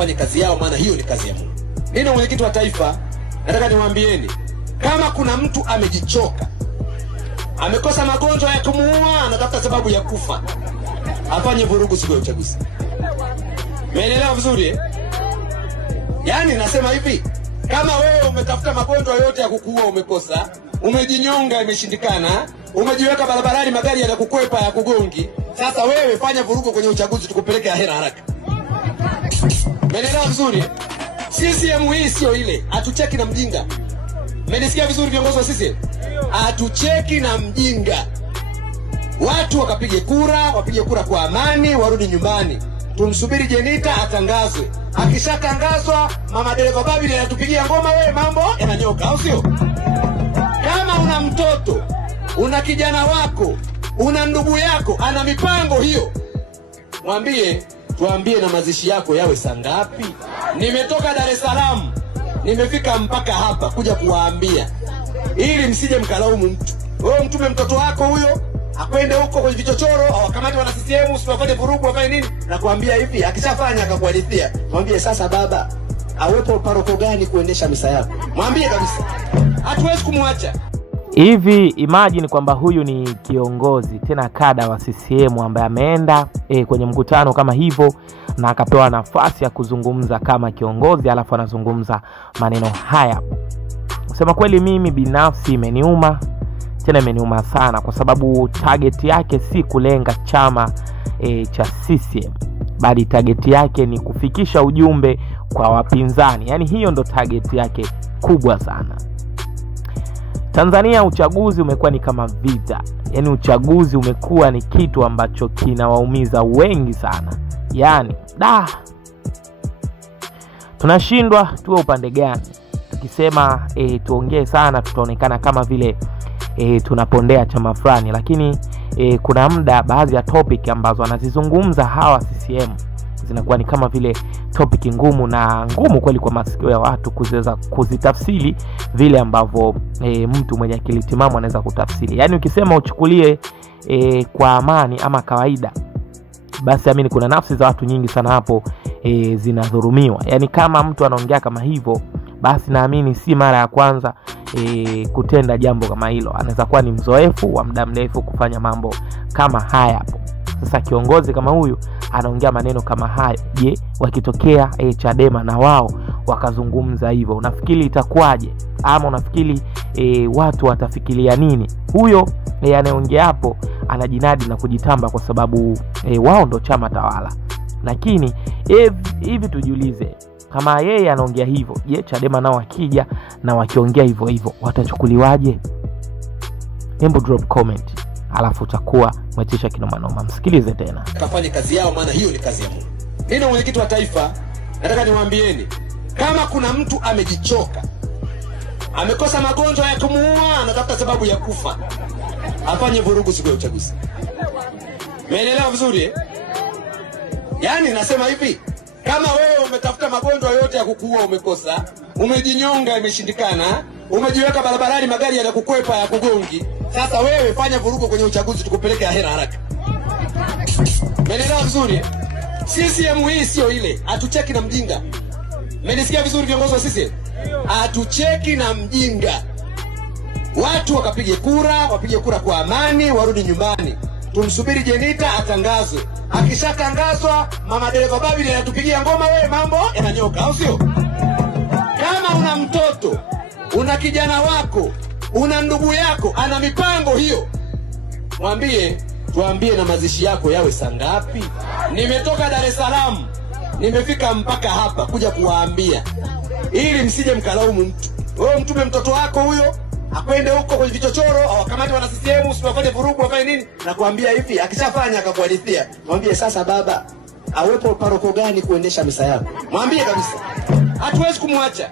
wakafanye kazi yao, maana hiyo ni kazi ya Mungu. Nina mwenyekiti wa taifa, nataka niwaambieni, kama kuna mtu amejichoka, amekosa magonjwa ya kumuua, anatafuta sababu ya kufa, afanye vurugu siku ya uchaguzi. Umeelewa vizuri eh? Yaani nasema hivi, kama wewe umetafuta magonjwa yote ya kukuua umekosa, umejinyonga imeshindikana, umejiweka barabarani magari yanakukwepa ya kugongi, sasa wewe fanya vurugu kwenye uchaguzi tukupeleke ahera haraka. Umeelewa vizuri eh? CCM hii sio ile, hatucheki na mjinga. Mmenisikia vizuri viongozi wa CCM? Hatucheki na mjinga. Watu wakapige kura kwa amani, warudi nyumbani. Tumsubiri Jenita atangazwe. Akishatangazwa, mama dereva Babili anatupigia ngoma, wewe mambo yananyoka, au sio? Kama una mtoto, una kijana wako, una ndugu yako ana mipango hiyo, mwambie, tuambie na mazishi yako yawe saa ngapi. Nimetoka Dar es Salaam, nimefika mpaka hapa kuja kuwaambia, ili msije mkalaumu mtu. Wewe mtume mtoto wako huyo akwende huko kwenye vichochoro, au akamate wana CCM, usipafanye vurugu, afanye nini? Na kuambia hivi, akishafanya akakualithia, mwambie sasa baba, awepo paroko gani kuendesha misa yako? Mwambie kabisa. Hatuwezi kumwacha. Hivi imagine kwamba huyu ni kiongozi tena kada wa CCM ambaye ameenda kwenye mkutano kama hivyo na akapewa nafasi ya kuzungumza kama kiongozi, alafu anazungumza maneno haya. Kusema kweli mimi binafsi imeniuma, tena imeniuma sana, kwa sababu target yake si kulenga chama cha CCM, bali target yake ni kufikisha ujumbe kwa wapinzani. Yaani hiyo ndo target yake kubwa sana. Tanzania uchaguzi umekuwa ni kama vita. Yaani uchaguzi umekuwa ni kitu ambacho kinawaumiza wengi sana. Yaani tunashindwa tuwe upande gani. Tukisema tuongee sana tutaonekana kama vile tunapondea chama fulani, lakini kuna muda baadhi ya topic ambazo anazizungumza hawa CCM zinakuwa ni kama vile topic ngumu, na ngumu kweli kwa masikio ya watu kuweza kuzitafsiri vile ambavyo mtu mwenye akili timamu anaweza kutafsiri. Yaani ukisema uchukulie kwa amani ama kawaida, basi amini kuna nafsi za watu nyingi sana hapo zinadhulumiwa. Yaani kama mtu anaongea kama hivyo, basi naamini si mara ya kwanza kutenda jambo kama hilo. Anaweza kuwa ni mzoefu wa muda mrefu kufanya mambo kama haya hapo. Sasa kiongozi kama huyu anaongea maneno kama haya, je, wakitokea Chadema na wao wakazungumza hivyo, unafikiri itakuwaje? Ama unafikiri watu watafikiria nini? Huyo anayeongea hapo anajinadi na kujitamba kwa sababu wao ndo chama tawala. Lakini hivi tujiulize, kama yeye anaongea hivyo, je, Chadema nao wakija na wakiongea hivyo hivyo watachukuliwaje? Hebu drop comment, alafu utakuwa mwetisha kinoma noma. Msikilize tena. Kafanye kazi yao, maana hiyo ni kazi ya Mungu. Nina mwenyekiti wa taifa, nataka niwaambieni, kama kuna mtu amejichoka, amekosa magonjwa ya kumuua, anatafuta sababu ya kufa, afanye vurugu siku ya uchaguzi. Umeelewa vizuri eh? Yaani nasema hivi, kama wewe umetafuta magonjwa yote ya kukuua umekosa, umejinyonga imeshindikana, umejiweka barabarani magari yanakukwepa ya kugongi, sasa wewe fanya vurugu kwenye uchaguzi tukupeleke ahera haraka. Umeelewa vizuri eh? CCM hii sio ile, hatucheki na mjinga. Mmenisikia vizuri viongozi wa CCM? Hatucheki na mjinga. Watu wakapige kura kwa amani, warudi nyumbani. Tumsubiri Jenita atangazwe. Akishatangazwa, mama dereva Babili anatupigia ngoma, wewe mambo yananyoka, au sio? Kama una mtoto, una kijana wako, una ndugu yako ana mipango hiyo, mwambie, tuambie na mazishi yako yawe saa ngapi. Nimetoka Dar es Salaam, nimefika mpaka hapa kuja kuwaambia, ili msije mkalaumu mtu. Wewe mtume mtoto wako huyo akwende huko kwenye vichochoro, au akamate wana CCM, usipafanye vurugu, afanye nini? Na kuambia hivi, akishafanya akakualithia, mwambie sasa baba, awepo paroko gani kuendesha misa yako? Mwambie kabisa. Hatuwezi kumwacha.